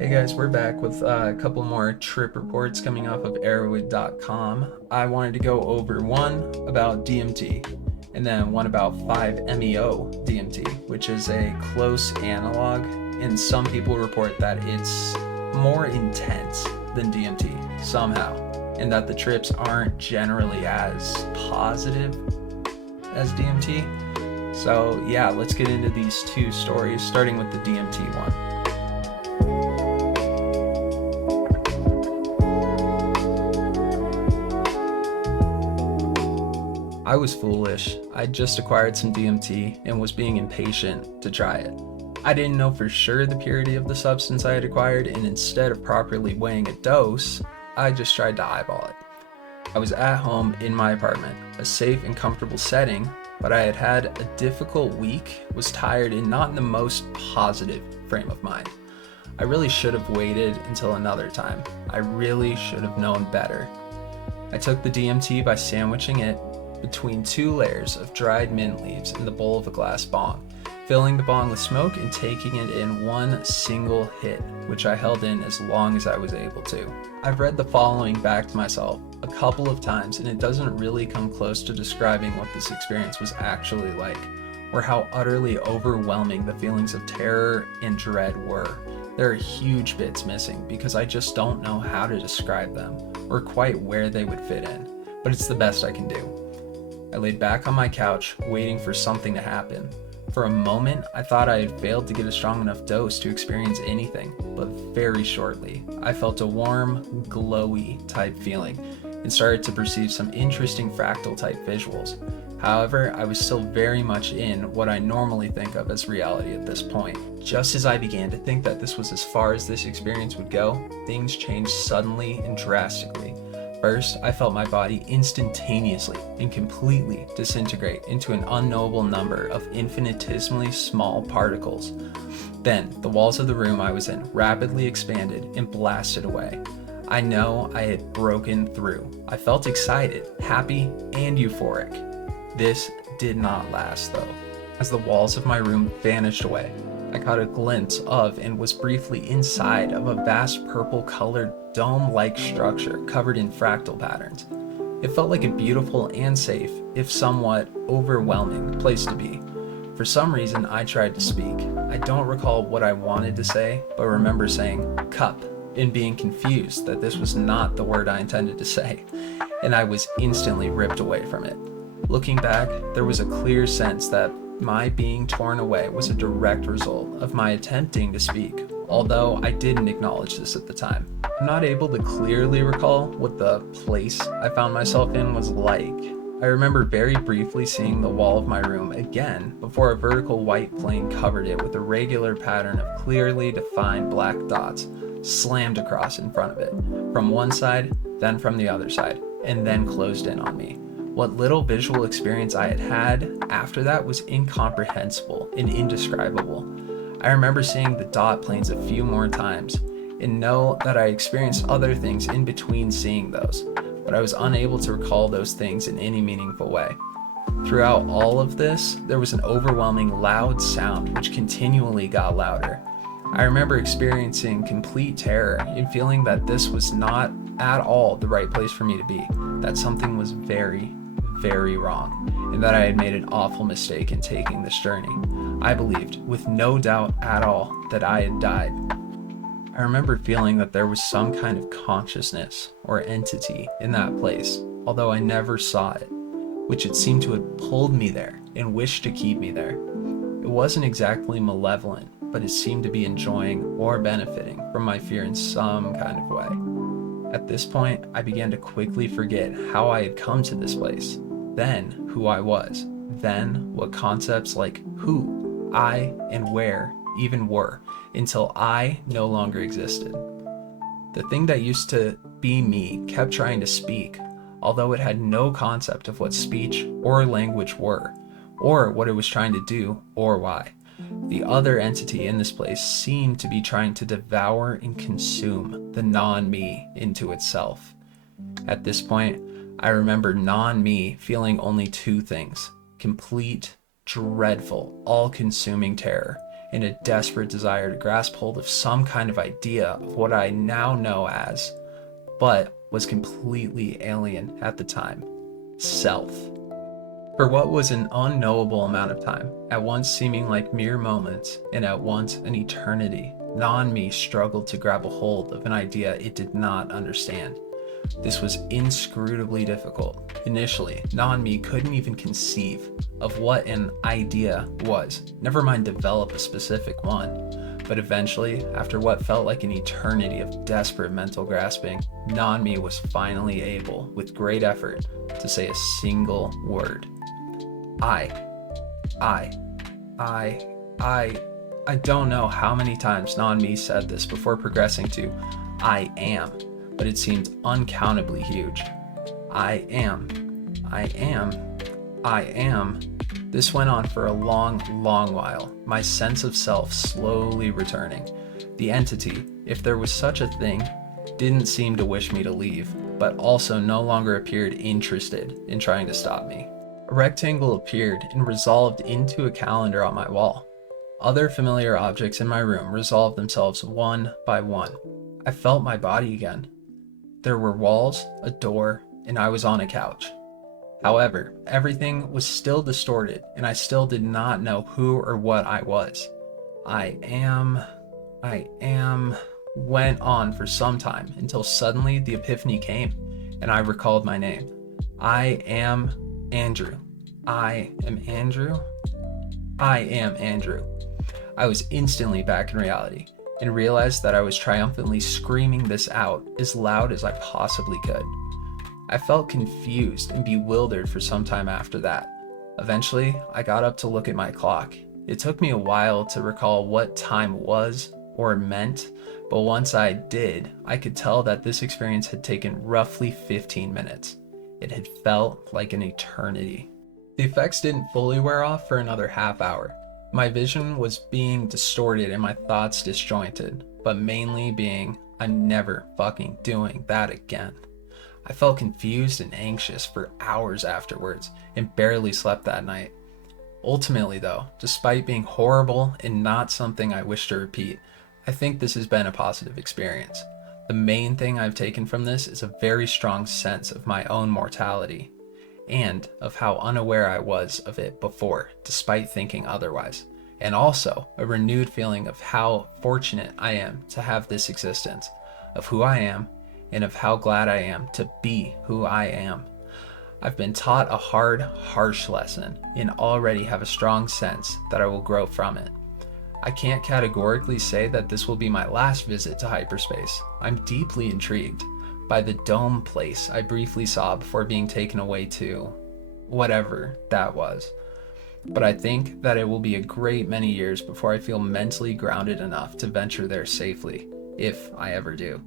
Hey guys, we're back with a couple more trip reports coming off of Arrowwood.com. I wanted to go over one about DMT and then one about 5-MeO DMT, which is a close analog, and some people report that it's more intense than DMT somehow, and that the trips aren't generally as positive as DMT. So yeah, let's get into these two stories, starting with the DMT one. I was foolish. I'd just acquired some DMT and was being impatient to try it. I didn't know for sure the purity of the substance I had acquired, and instead of properly weighing a dose, I just tried to eyeball it. I was at home in my apartment, a safe and comfortable setting, but I had had a difficult week, was tired, and not in the most positive frame of mind. I really should have waited until another time. I really should have known better. I took the DMT by sandwiching it between two layers of dried mint leaves in the bowl of a glass bong, filling the bong with smoke and taking it in one single hit, which I held in as long as I was able to. I've read the following back to myself a couple of times, and it doesn't really come close to describing what this experience was actually like, or how utterly overwhelming the feelings of terror and dread were. There are huge bits missing because I just don't know how to describe them, or quite where they would fit in, but it's the best I can do. I laid back on my couch, waiting for something to happen. For a moment, I thought I had failed to get a strong enough dose to experience anything, but very shortly, I felt a warm, glowy type feeling and started to perceive some interesting fractal type visuals. However, I was still very much in what I normally think of as reality at this point. Just as I began to think that this was as far as this experience would go, things changed suddenly and drastically. First, I felt my body instantaneously and completely disintegrate into an unknowable number of infinitesimally small particles. Then, the walls of the room I was in rapidly expanded and blasted away. I know I had broken through. I felt excited, happy, and euphoric. This did not last though. As the walls of my room vanished away, I caught a glimpse of and was briefly inside of a vast purple-colored dome-like structure covered in fractal patterns. It felt like a beautiful and safe, if somewhat overwhelming, place to be. For some reason, I tried to speak. I don't recall what I wanted to say, but remember saying cup and being confused that this was not the word I intended to say, and I was instantly ripped away from it. Looking back, there was a clear sense that my being torn away was a direct result of my attempting to speak, although I didn't acknowledge this at the time. I'm not able to clearly recall what the place I found myself in was like. I remember very briefly seeing the wall of my room again before a vertical white plane covered it with a regular pattern of clearly defined black dots slammed across in front of it, from one side, then from the other side, and then closed in on me. What little visual experience I had had after that was incomprehensible and indescribable. I remember seeing the dot planes a few more times and know that I experienced other things in between seeing those, but I was unable to recall those things in any meaningful way. Throughout all of this, there was an overwhelming loud sound which continually got louder. I remember experiencing complete terror and feeling that this was not at all the right place for me to be, that something was very, very wrong, and that I had made an awful mistake in taking this journey. I believed, with no doubt at all, that I had died. I remember feeling that there was some kind of consciousness or entity in that place, although I never saw it, which it seemed to have pulled me there and wished to keep me there. It wasn't exactly malevolent, but it seemed to be enjoying or benefiting from my fear in some kind of way. At this point, I began to quickly forget how I had come to this place, then who I was, then what concepts like who, I, and where even were, until I no longer existed. The thing that used to be me kept trying to speak, although it had no concept of what speech or language were, or what it was trying to do, or why. The other entity in this place seemed to be trying to devour and consume the non-me into itself. At this point, I remember non-me feeling only two things: complete, dreadful, all-consuming terror, and a desperate desire to grasp hold of some kind of idea of what I now know as, but was completely alien at the time, self. For what was an unknowable amount of time, at once seeming like mere moments, and at once an eternity, non-me struggled to grab a hold of an idea it did not understand. This was inscrutably difficult. Initially, non-me couldn't even conceive of what an idea was, never mind develop a specific one. But eventually, after what felt like an eternity of desperate mental grasping, non-me was finally able, with great effort, to say a single word. I don't know how many times non-me said this before progressing to I am, but it seemed uncountably huge. I am. This went on for a long while, my sense of self slowly returning. The entity, if there was such a thing, didn't seem to wish me to leave, but also no longer appeared interested in trying to stop me. A rectangle appeared and resolved into a calendar on my wall. Other familiar objects in my room resolved themselves one by one. I felt my body again. There were walls, a door, and I was on a couch. However, everything was still distorted, and I still did not know who or what I was. I am, went on for some time until suddenly the epiphany came, and I recalled my name. I am Andrew. I am Andrew. I was instantly back in reality and realized that I was triumphantly screaming this out as loud as I possibly could. I felt confused and bewildered for some time after that. Eventually, I got up to look at my clock. It took me a while to recall what time was or meant, but once I did, I could tell that this experience had taken roughly 15 minutes. It had felt like an eternity. The effects didn't fully wear off for another half hour. My vision was being distorted and my thoughts disjointed, but mainly being, I'm never fucking doing that again. I felt confused and anxious for hours afterwards and barely slept that night. Ultimately though, despite being horrible and not something I wish to repeat, I think this has been a positive experience. The main thing I've taken from this is a very strong sense of my own mortality and of how unaware I was of it before, despite thinking otherwise. And also a renewed feeling of how fortunate I am to have this existence, of who I am, and of how glad I am to be who I am. I've been taught a hard, harsh lesson and already have a strong sense that I will grow from it. I can't categorically say that this will be my last visit to hyperspace. I'm deeply intrigued by the dome place I briefly saw before being taken away to whatever that was. But I think that it will be a great many years before I feel mentally grounded enough to venture there safely, if I ever do.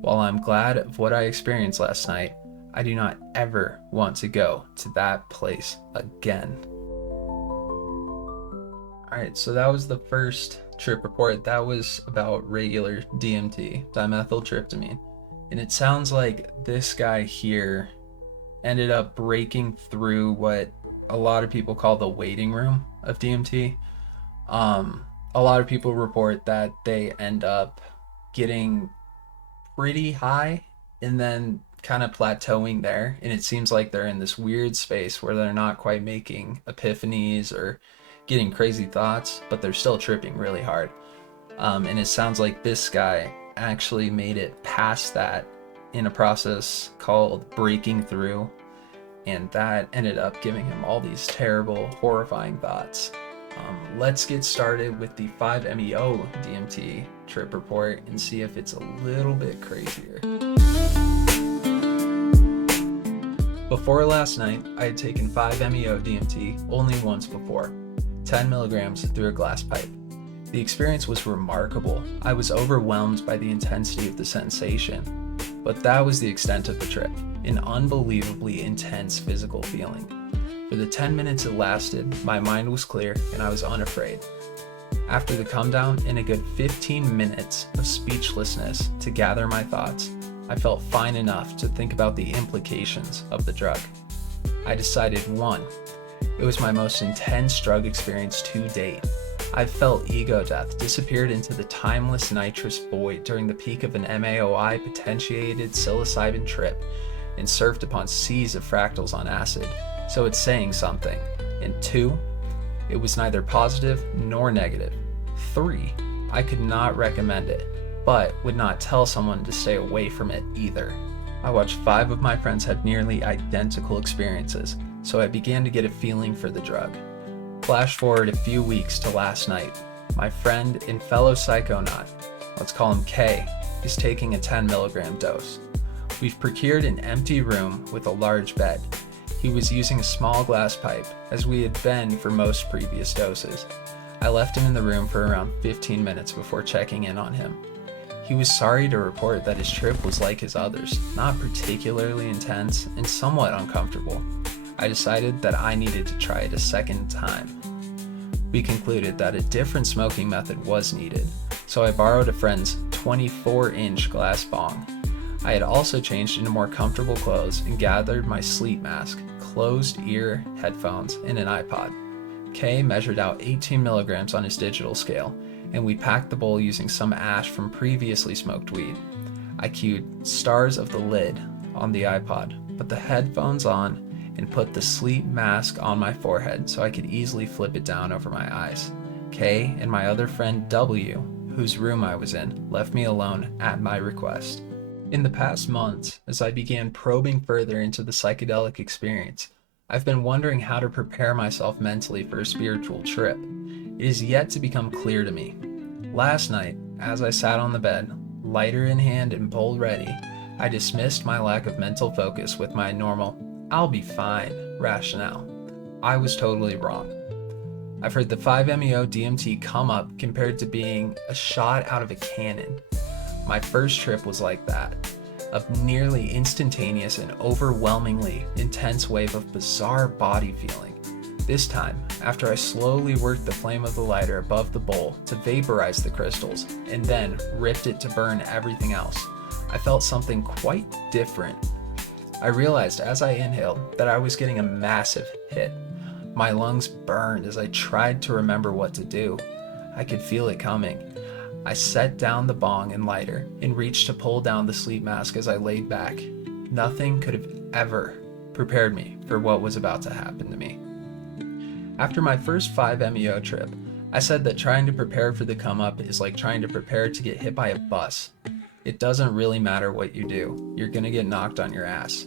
While I'm glad of what I experienced last night, I do not ever want to go to that place again. Alright, so that was the first trip report. That was about regular DMT, dimethyltryptamine. And it sounds like this guy here ended up breaking through what a lot of people call the waiting room of DMT. A lot of people report that they end up getting pretty high and then kind of plateauing there, and it seems like they're in this weird space where they're not quite making epiphanies or getting crazy thoughts, but they're still tripping really hard. And it sounds like this guy actually made it past that in a process called breaking through, and that ended up giving him all these terrible, horrifying thoughts. Let's get started with the 5-MeO DMT trip report and see if it's a little bit crazier. Before last night, I had taken 5-MeO DMT only once before, 10 milligrams through a glass pipe. The experience was remarkable. I was overwhelmed by the intensity of the sensation, but that was the extent of the trip, an unbelievably intense physical feeling. For the 10 minutes it lasted, my mind was clear and I was unafraid. After the come down and a good 15 minutes of speechlessness to gather my thoughts, I felt fine enough to think about the implications of the drug. I decided 1, it was my most intense drug experience to date. I felt ego death disappeared into the timeless nitrous void during the peak of an MAOI potentiated psilocybin trip and surfed upon seas of fractals on acid, so it's saying something. And 2, it was neither positive nor negative. 3, I could not recommend it, but would not tell someone to stay away from it either. I watched 5 of my friends have nearly identical experiences, so I began to get a feeling for the drug. Flash forward a few weeks to last night. My friend and fellow psychonaut, let's call him K, is taking a 10 milligram dose. We've procured an empty room with a large bed. He was using a small glass pipe, as we had been for most previous doses. I left him in the room for around 15 minutes before checking in on him. He was sorry to report that his trip was like his others, not particularly intense and somewhat uncomfortable. I decided that I needed to try it a second time. We concluded that a different smoking method was needed, so I borrowed a friend's 24-inch glass bong. I had also changed into more comfortable clothes and gathered my sleep mask, closed ear headphones, and an iPod. Kay measured out 18 milligrams on his digital scale, and we packed the bowl using some ash from previously smoked weed. I cued Stars of the Lid on the iPod, put the headphones on, and put the sleep mask on my forehead so I could easily flip it down over my eyes. Kay and my other friend W, whose room I was in, left me alone at my request. In the past months, as I began probing further into the psychedelic experience, I've been wondering how to prepare myself mentally for a spiritual trip. It is yet to become clear to me. Last night, as I sat on the bed, lighter in hand and bowl ready, I dismissed my lack of mental focus with my normal, "I'll be fine" rationale. I was totally wrong. I've heard the 5-MeO DMT come up compared to being a shot out of a cannon. My first trip was like that, a nearly instantaneous and overwhelmingly intense wave of bizarre body feeling. This time, after I slowly worked the flame of the lighter above the bowl to vaporize the crystals, and then ripped it to burn everything else, I felt something quite different. I realized as I inhaled that I was getting a massive hit. My lungs burned as I tried to remember what to do. I could feel it coming. I set down the bong and lighter and reached to pull down the sleep mask as I laid back. Nothing could have ever prepared me for what was about to happen to me. After my first 5-MeO trip, I said that trying to prepare for the come up is like trying to prepare to get hit by a bus. It doesn't really matter what you do, you're gonna get knocked on your ass.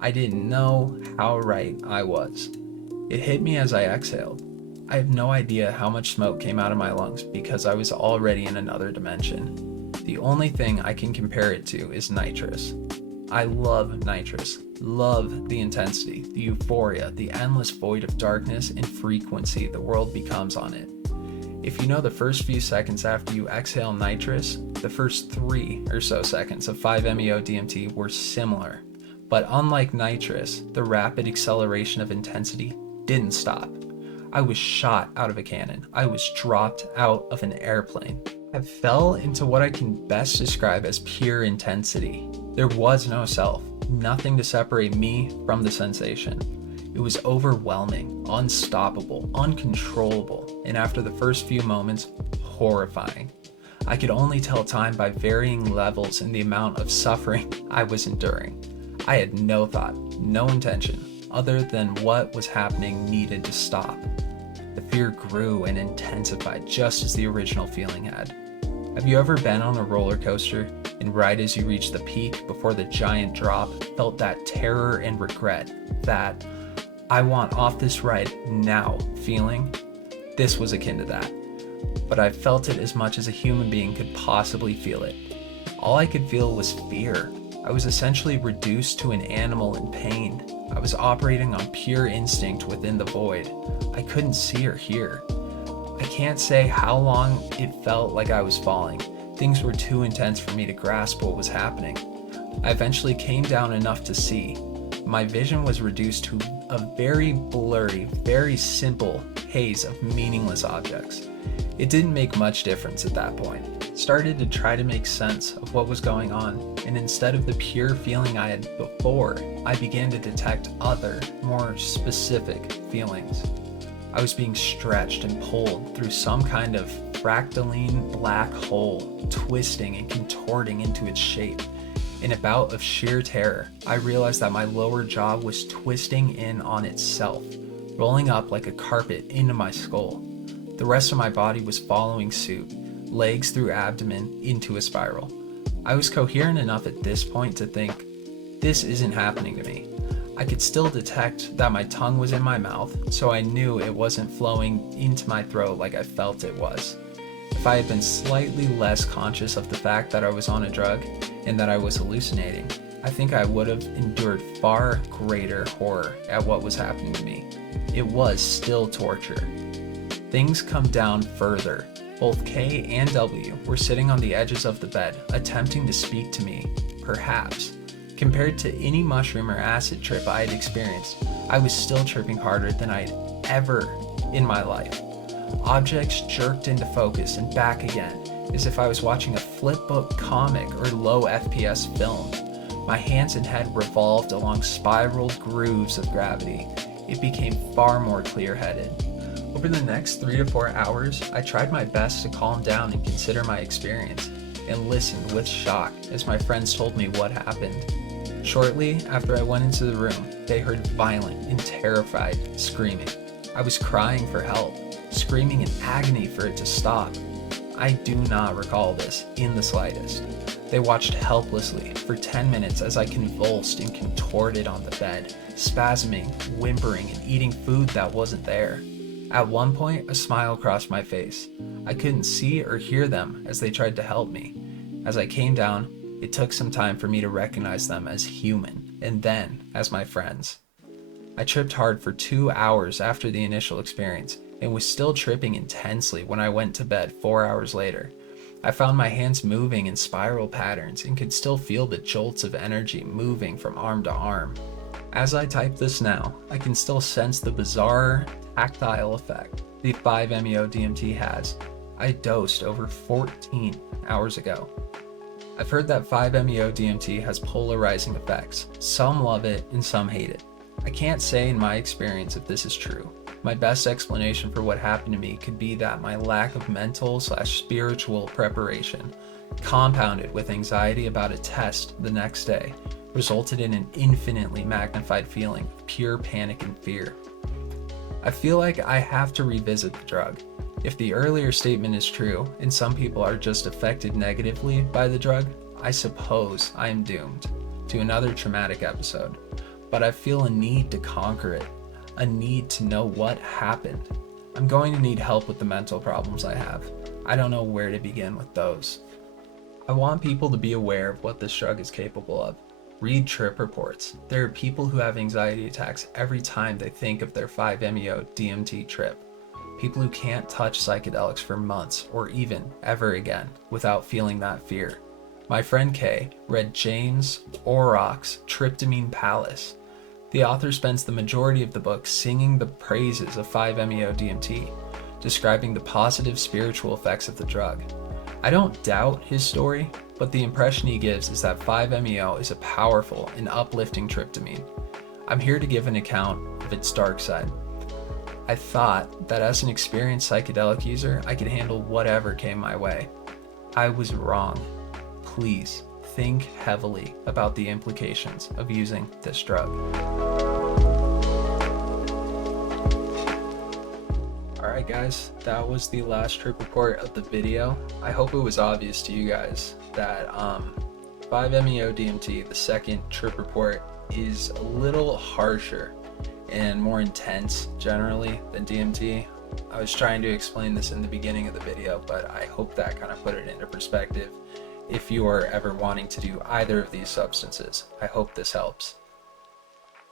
I didn't know how right I was. It hit me as I exhaled. I have no idea how much smoke came out of my lungs because I was already in another dimension. The only thing I can compare it to is nitrous. I love nitrous, love the intensity, the euphoria, the endless void of darkness and frequency the world becomes on it. If you know the first few seconds after you exhale nitrous, the first 3 or so seconds of 5-MeO DMT were similar. But unlike nitrous, the rapid acceleration of intensity didn't stop. I was shot out of a cannon. I was dropped out of an airplane. I fell into what I can best describe as pure intensity. There was no self, nothing to separate me from the sensation. It was overwhelming, unstoppable, uncontrollable, and after the first few moments, horrifying. I could only tell time by varying levels in the amount of suffering I was enduring. I had no thought, no intention, other than what was happening needed to stop. The fear grew and intensified just as the original feeling had. Have you ever been on a roller coaster and right as you reached the peak before the giant drop, felt that terror and regret, that "I want off this ride now" feeling? This was akin to that, but I felt it as much as a human being could possibly feel it. All I could feel was fear. I was essentially reduced to an animal in pain. I was operating on pure instinct within the void. I couldn't see or hear. I can't say how long it felt like I was falling. Things were too intense for me to grasp what was happening. I eventually came down enough to see. My vision was reduced to a very blurry, very simple haze of meaningless objects. It didn't make much difference at that point. Started to try to make sense of what was going on, and instead of the pure feeling I had before, I began to detect other, more specific feelings. I was being stretched and pulled through some kind of fractaline black hole, twisting and contorting into its shape. In a bout of sheer terror, I realized that my lower jaw was twisting in on itself, rolling up like a carpet into my skull. The rest of my body was following suit, legs through abdomen into a spiral. I was coherent enough at this point to think, this isn't happening to me. I could still detect that my tongue was in my mouth, so I knew it wasn't flowing into my throat like I felt it was. If I had been slightly less conscious of the fact that I was on a drug and that I was hallucinating, I think I would have endured far greater horror at what was happening to me. It was still torture. Things come down further. Both K and W were sitting on the edges of the bed, attempting to speak to me, perhaps. Compared to any mushroom or acid trip I had experienced, I was still tripping harder than I'd ever in my life. Objects jerked into focus and back again, as if I was watching a flipbook comic or low FPS film. My hands and head revolved along spiraled grooves of gravity. It became far more clear-headed. Over the next 3 to 4 hours, I tried my best to calm down and consider my experience, and listened with shock as my friends told me what happened. Shortly after I went into the room, they heard violent and terrified screaming. I was crying for help, screaming in agony for it to stop. I do not recall this in the slightest. They watched helplessly for 10 minutes as I convulsed and contorted on the bed, spasming, whimpering, and eating food that wasn't there. At one point, a smile crossed my face. I couldn't see or hear them as they tried to help me. As I came down, it took some time for me to recognize them as human, and then as my friends. I tripped hard for 2 hours after the initial experience, and was still tripping intensely when I went to bed 4 hours later. I found my hands moving in spiral patterns and could still feel the jolts of energy moving from arm to arm. As I type this now, I can still sense the bizarre tactile effect the 5-MeO-DMT has. I dosed over 14 hours ago. I've heard that 5-MeO-DMT has polarizing effects. Some love it and some hate it. I can't say in my experience if this is true. My best explanation for what happened to me could be that my lack of mental/spiritual preparation, compounded with anxiety about a test the next day, resulted in an infinitely magnified feeling of pure panic and fear. I feel like I have to revisit the drug. If the earlier statement is true, and some people are just affected negatively by the drug, I suppose I am doomed to another traumatic episode. But I feel a need to conquer it, a need to know what happened. I'm going to need help with the mental problems I have. I don't know where to begin with those. I want people to be aware of what this drug is capable of. Read trip reports. There are people who have anxiety attacks every time they think of their 5-MeO-DMT trip. People who can't touch psychedelics for months or even ever again without feeling that fear. My friend Kay read James Orrock's Tryptamine Palace. The author spends the majority of the book singing the praises of 5-MeO-DMT, describing the positive spiritual effects of the drug. I don't doubt his story, but the impression he gives is that 5-MeO is a powerful and uplifting tryptamine. I'm here to give an account of its dark side. I thought that as an experienced psychedelic user, I could handle whatever came my way. I was wrong. Please think heavily about the implications of using this drug. Alright guys, that was the last trip report of the video. I hope it was obvious to you guys that 5-MeO-DMT, the second trip report, is a little harsher and more intense generally than DMT. I was trying to explain this in the beginning of the video, but I hope that kind of put it into perspective if you are ever wanting to do either of these substances. I hope this helps.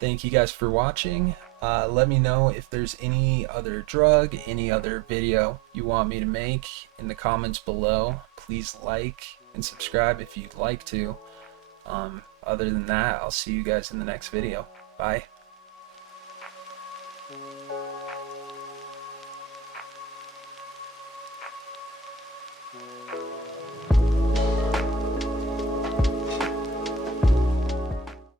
Thank you guys for watching. Let me know if there's any other drug, any other video you want me to make in the comments below. Please like and subscribe if you'd like to. Other than that, I'll see you guys in the next video. Bye.